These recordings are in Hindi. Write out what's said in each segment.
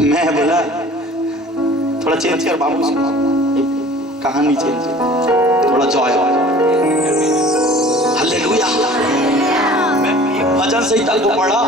मैं बोला थोड़ा चेंज कर बाबू, कहानी चेंज, थोड़ा जॉय। हालेलुया। मैं भजन संहिता को पढ़ा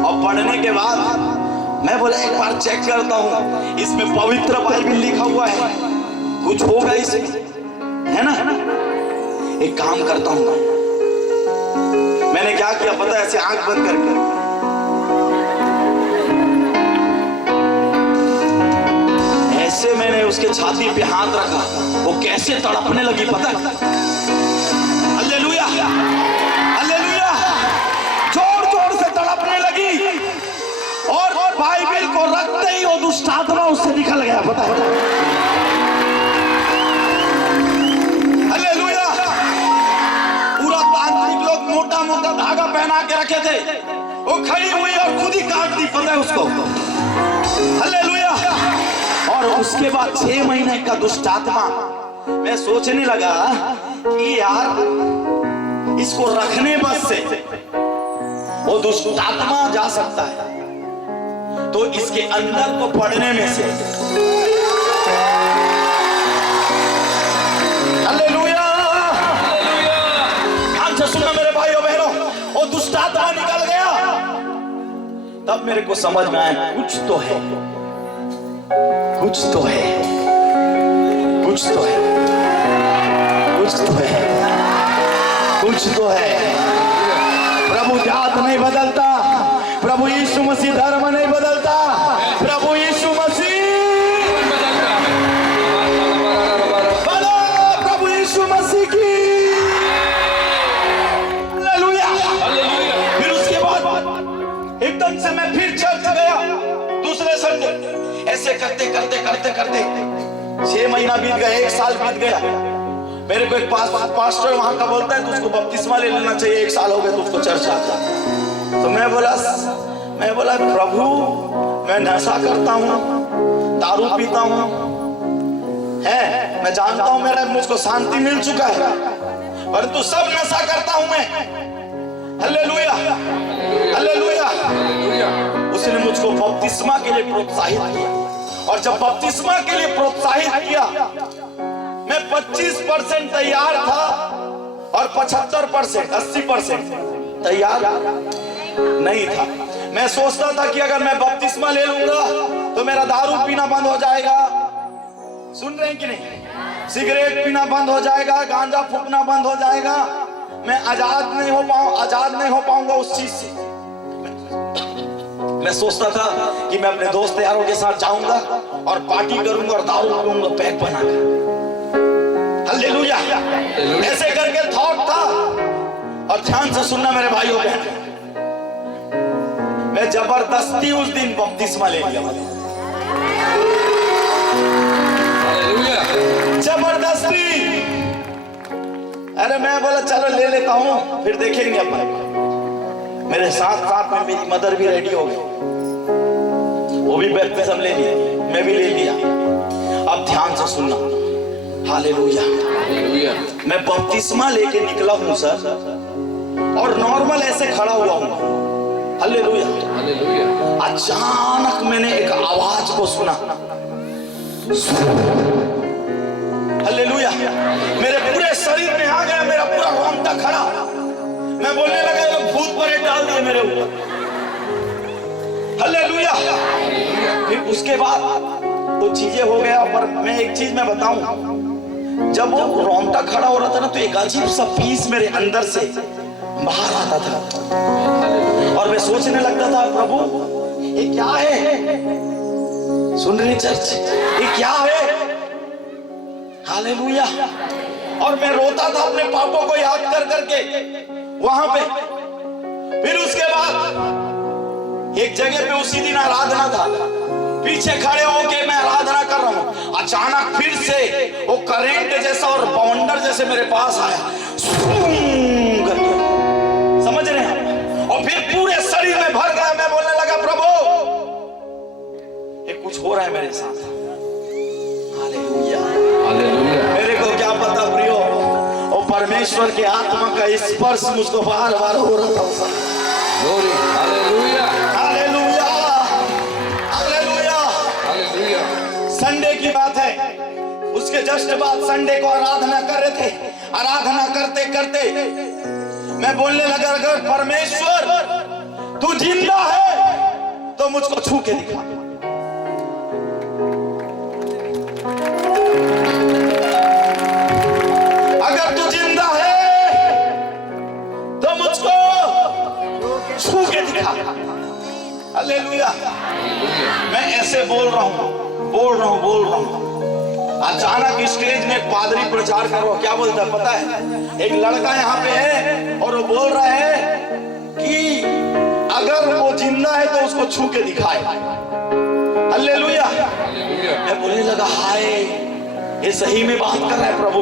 और पढ़ने के बाद मैं बोला एक बार चेक करता हूँ इसमें पवित्र बाइबल लिखा हुआ है, कुछ होगा इसमें, है ना? एक काम करता हूँ मैंने क्या किया पता है? ऐसे आंख बंद करके ऐसे मैंने उसके छाती पे हाथ रखा, वो कैसे तड़पने लगी पता है? हालेलुया, हालेलुया, जोर जोर से तड़पने लगी और बाइबल को रखते ही वो दुष्ट आत्मा उससे निकल गया, पता है? हालेलुया। पूरा तांत्रिक लोग मोटा मोटा धागा पहना के रखे थे, वो खड़ी हुई और खुद ही काट दी, पता है उसको? हालेलुया। और उसके बाद 6 महीने का दुष्ट आत्मा, मैं सोचने लगा कि यार इसको रखने बस से वो दुष्ट आत्मा जा सकता है, तो इसके अंदर को पढ़ने में से हालेलुया, ध्यान से सुनना मेरे भाइयों बहनों, वो दुष्ट आत्मा निकल गया। तब मेरे को समझ में आया कुछ तो है, कुछ तो है, कुछ तो है, कुछ तो है, कुछ तो है। प्रभु जात नहीं बदलता, प्रभु यीशु मसीह धर्म नहीं बदलता, प्रभु यीशु मसीह बोलो, प्रभु यीशु मसीह की हालेलुया। फिर उसके बाद एकदम से मैं फिर चर्च गया दूसरे संडे। ऐसे करते करते करते करते 6 महीना बीत गया, 1 साल बीत गया। मेरे को एक पास्टर वहां का बोलता है तो उसको बपतिस्मा ले लेना चाहिए, 1 साल हो गए तो उसको चर्च आता। तो मैं बोला प्रभु मैं नशा करता हूँ, दारू पीता हूँ, है मैं जानता हूँ मेरा मुझको शांति मिल चुका है, परंतु सब नशा करता हूँ मैं। Hallelujah, hallelujah. उसने मुझको बपतिस्मा के लिए प्रोत्साहित किया, और जब बपतिस्मा के लिए प्रोत्साहित किया मैं 25% तैयार था और 75% 80% तैयार नहीं था। मैं सोचता था कि अगर मैं बपतिस्मा ले लूंगा तो मेरा दारू पीना बंद हो जाएगा, सुन रहे हैं कि नहीं? सिगरेट पीना बंद हो जाएगा, गांजा फूकना बंद हो जाएगा, मैं आजाद नहीं हो पाऊंगा उस चीज से। मैं सोचता था कि मैं अपने दोस्त यारों के साथ जाऊंगा और पार्टी करूंगा और दारू पीऊंगा पैक बनाकर। हालेलुया, ऐसे करके थॉट था। और ध्यान से सुनना मेरे भाइयों बहन, मैं जबरदस्ती उस दिन बपतिस्मा ले लिया, जबरदस्ती। अरे मैं बोला चलो ले लेता हूं, फिर देखेंगे अपन। मेरे साथ साथ में मेरी मदर भी रेडी हो गई, वो भी बपतिस्मा ले लिया, मैं भी ले लिया। अब ध्यान से सुनना, हालेलुया। मैं बपतिस्मा लेके निकला हूं सर, और नॉर्मल ऐसे खड़ा हुआ हूं, हालेलुया। अचानक मैंने एक आवाज को सुना, हालेलुया। मेरे पूरे शरीर में आ गया, मेरा पूरा रोंगटा खड़ा। मैं बोलने लगा भूत परे डाल दिए मेरे ऊपर, हालेलुया। फिर उसके बाद वो चीजें हो गया। पर मैं एक चीज मैं बताऊं, जब वो रोंगटा खड़ा हो रहा था ना, तो एक अजीब सा पीस मेरे अंदर से बाहर आता था, और मैं सोचने लगता था प्रभु ये क्या है? सुन रहे चर्च, ये क्या है? हालेलुया। और मैं रोता था अपने पापों को याद कर करके वहां पे। फिर उसके बाद एक जगह पे उसी दिन आराधना था, पीछे खड़े होके मैं आराधना कर रहा हूं। अचानक फिर से वो करंट जैसा और बवंडर जैसे मेरे पास आया, समझ रहे हैं? और फिर पूरे शरीर में भर गया। मैं बोलने लगा प्रभु ये कुछ हो रहा है मेरे साथ। Hallelujah, hallelujah. मेरे को क्या पता प्रियो, और परमेश्वर के आत्मा का स्पर्श मुझको बार बार हो रहा था। Hallelujah, hallelujah, hallelujah. जस्ट बाद संडे को आराधना कर रहे थे, आराधना करते करते मैं बोलने लगा, अगर परमेश्वर तू जिंदा है तो मुझको छू के दिखा। अगर तू जिंदा है तो मुझको छू के दिखा। हालेलुया। मैं ऐसे बोल रहा हूं। अचानक स्टेज में एक पादरी प्रचार कर रहा, क्या बोलता है पता है? एक लड़का यहाँ पे है और वो बोल रहा है कि अगर वो जिंदा है तो उसको छू के दिखाए। हालेलुया। मैं बोलने लगा, हाय ये सही में बात कर रहा है प्रभु।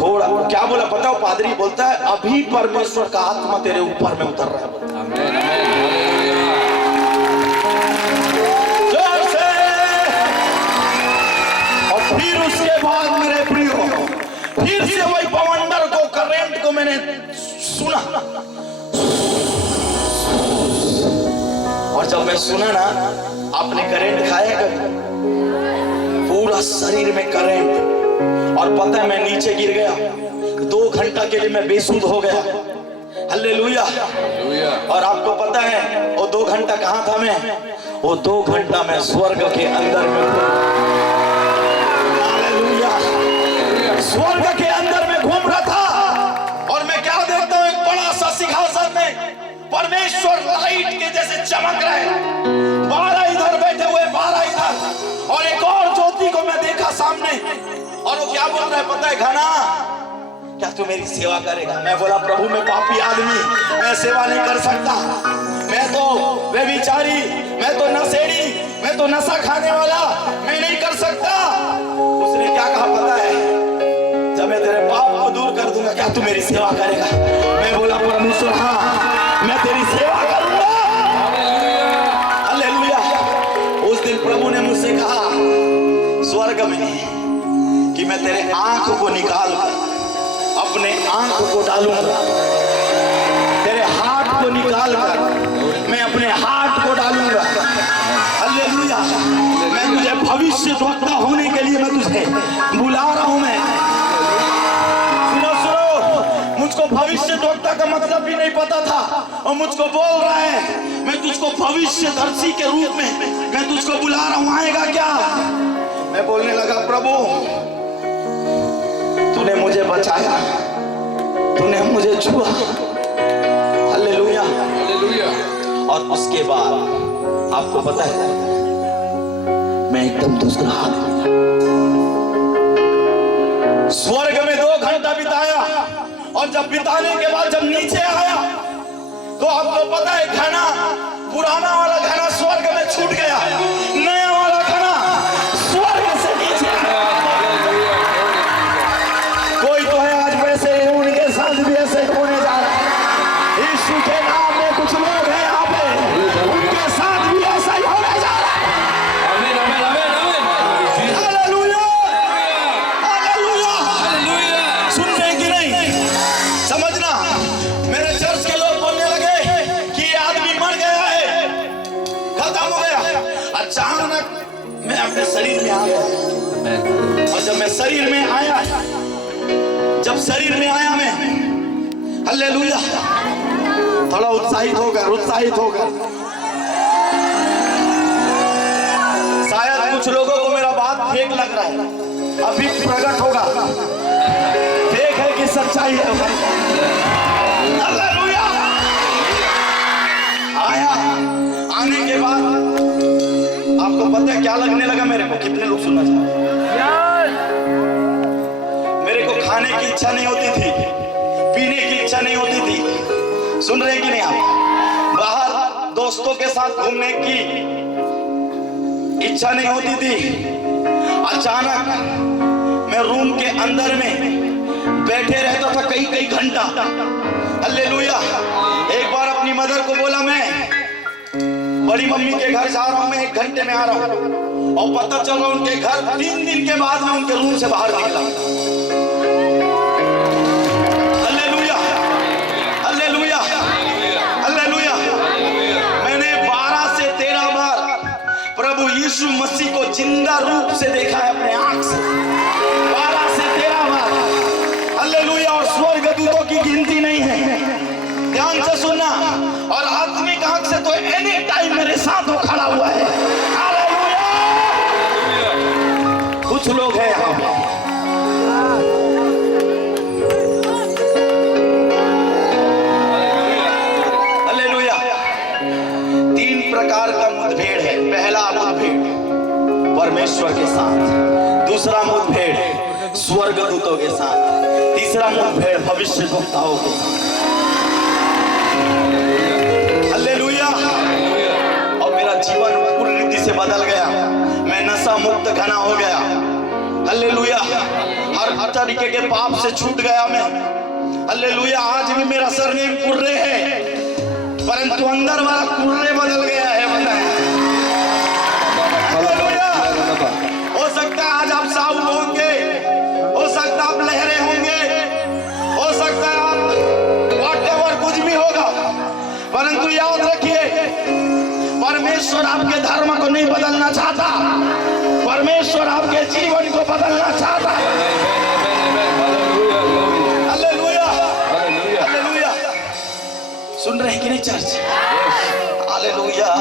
थोड़ा क्या बोला पता हो? पादरी बोलता है, अभी परमेश्वर का आत्मा तेरे ऊपर में उतर रहा है। फिर उसके बाद मेरे प्रियो, फिर से वही बवंडर को, करंट को मैंने सुना। और जब मैं सुना ना, आपने करंट खाया कभी? पूरा शरीर में करंट, और पता है मैं नीचे गिर गया। 2 घंटा के लिए मैं बेसुध हो गया। हालेलुया। और आपको पता है वो 2 घंटा कहाँ था? मैं वो 2 घंटा मैं स्वर्ग के अंदर में, स्वर्ग के अंदर में घूम रहा था। और मैं क्या देखता हूँ? एक बड़ा सा सिंहासन में परमेश्वर लाइट के जैसे चमक रहे, 12 इधर बैठे हुए, 12 इधर, और एक और ज्योति को मैं देखा सामने। और वो क्या बोल रहा है पता है? घना, क्या तू मेरी सेवा करेगा? मैं बोला, प्रभु मैं पापी आदमी, मैं सेवा नहीं कर सकता। मैं तो व्यभिचारी, मैं तो नशेड़ी, मैं तो नशा खाने वाला, मैं नहीं कर सकता। उसने क्या कहा पता है? जब मैं तेरे पाप को दूर कर दूंगा, क्या तू मेरी सेवा करेगा? मैं बोला, परमेश्वर हाँ मैं तेरी सेवा करूंगा। हालेलुया। उस दिन प्रभु ने मुझसे कहा स्वर्ग में कि मैं तेरे आंख को निकाल अपने आंख को डालूंगा, तेरे हाथ को निकाल कर मैं अपने हाथ को डालूंगा। हालेलुया। मैं तुझे भविष्य वक्ता होने के लिए मैं तुझे बुला रहा हूं। मैं सुनो, मुझको भविष्य वक्ता का मतलब भी नहीं पता था, और मुझको बोल रहा है मैं तुझको भविष्यदर्शी के रूप में मैं तुझको बुला रहा हूं, आएगा क्या? मैं बोलने लगा, प्रभु तूने मुझे बचाया, तूने मुझे छुआ। हालेलुया। और उसके बाद आपको पता है मैं एकदम दूसरा आदमी था। स्वर्ग में 2 घंटा बिताया, और जब बिताने के बाद जब नीचे आया तो आपको पता है घना, पुराना वाला घना स्वर्ग में छूट गया, नया वाला घना स्वर्ग से नीचे आया। कोई तो है आज वैसे उनके साथ भी ऐसे होने जा रहा है। यीशु के नाम में कुछ लोग हैं यहाँ पे, उनके साथ भी ऐसा ही होने जा रहा है। Hallelujah, hallelujah. सुन रहे कि नहीं? समझना, मेरे चर्च के लोग बोलने लगे कि ये आदमी मर गया है, खत्म हो गया। अचानक मैं अपने शरीर में आ गया, और जब मैं शरीर में आया, जब शरीर में आया मैं, हालेलुया, थोड़ा उत्साहित होकर शायद कुछ लोगों को मेरा बात फेक लग रहा है, अभी प्रकट होगा फेक है कि सच्चाई है। हालेलुया। आया, आने के बाद आपको पता है क्या लगने लगा मेरे को? कितने लोग सुनना चाहते? मेरे को खाने की इच्छा नहीं होती थी, पीने की इच्छा नहीं होती थी। सुन रहे कि नहीं आप? बाहर दोस्तों के साथ घूमने की इच्छा नहीं होती थी। अचानक मैं रूम के अंदर में बैठे रहता था कई घंटा। हालेलुया। एक बार अपनी मदर को बोला मैं बड़ी मम्मी के घर जा रहा हूं, मैं 1 घंटे में आ रहा हूं, और पता चला उनके घर 3 दिन के बाद मैं उनके रूम से बाहर निकला। Hallelujah, hallelujah, hallelujah. मैंने 12 से 13 बार प्रभु यीशु मसीह को जिंदा रूप से देखा है अपने आंख से। 12 गिनती नहीं है। ध्यान से सुनना। और आत्मिक आंख से तो एनी टाइम मेरे साथ वो खड़ा हुआ है। हालेलुया। कुछ लोग हैं यहाँ पे, हालेलुया। 3 प्रकार का मुठभेड़ है। पहला मुठभेड़ परमेश्वर के साथ, दूसरा मुठभेड़ स्वर्गदूतों के साथ, तीसरा मुठभेड़ भविष्यवक्ताओं के साथ। हालेलुया। और मेरा जीवन पूरी रीति से बदल गया। मैं नशा मुक्त घना हो गया। हालेलुया। हर तरीके के पाप से छूट गया मैं। हालेलुया। आज भी मेरा सरनेम कुर्रे है, परंतु अंदर वाला कुर्रे बदल गया है। हो सकता है आज आप साउल होंगे, हो सकता है आप लहरे होंगे, हो सकता है आप व्हाटएवर कुछ भी होगा, परंतु याद रखिए परमेश्वर आपके धर्म को नहीं बदलना चाहता, परमेश्वर आपके जीवन को बदलना चाहता है। हालेलुया। हालेलुया। सुन रहे हैं कि नहीं चर्च? हालेलुया।